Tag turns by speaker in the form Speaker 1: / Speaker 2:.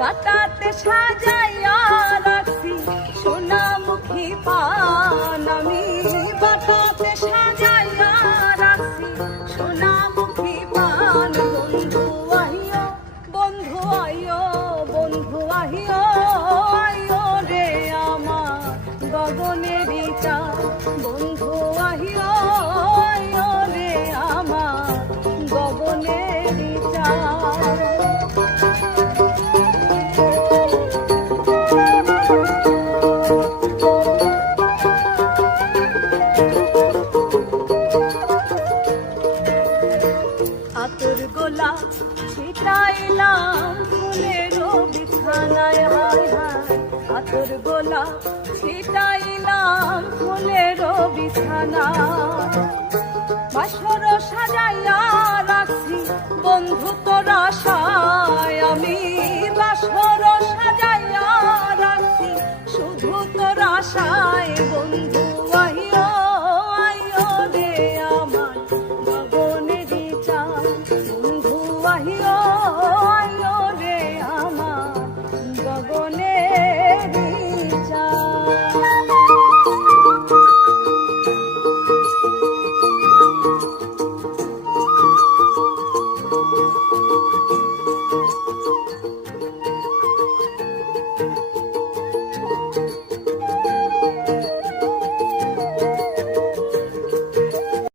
Speaker 1: পাতাতে সাজাইয়া রাখছি। সোনামুখী পান আমি। পাতাতে সাজাইয়া রাখছি। সোনামুখী পান, বন্ধু আহিও, বন্ধু আইও বন্ধু আহিও আইও রে আমার গগনেরই চাঁদ বন্ধু ছিটাইলাম ফুলের বিছানায়, হায় হায়, আতর গোলাপ ছিটাইলাম ফুলের বিছানায় বাসর সাজাইয়া রাখছি বন্ধু তোর আশায়। আমি বাসর সাজাইয়া রাখছি শুধু তোর আশায়। বন্ধু আইও আইও রে আমার গগনেরই চাই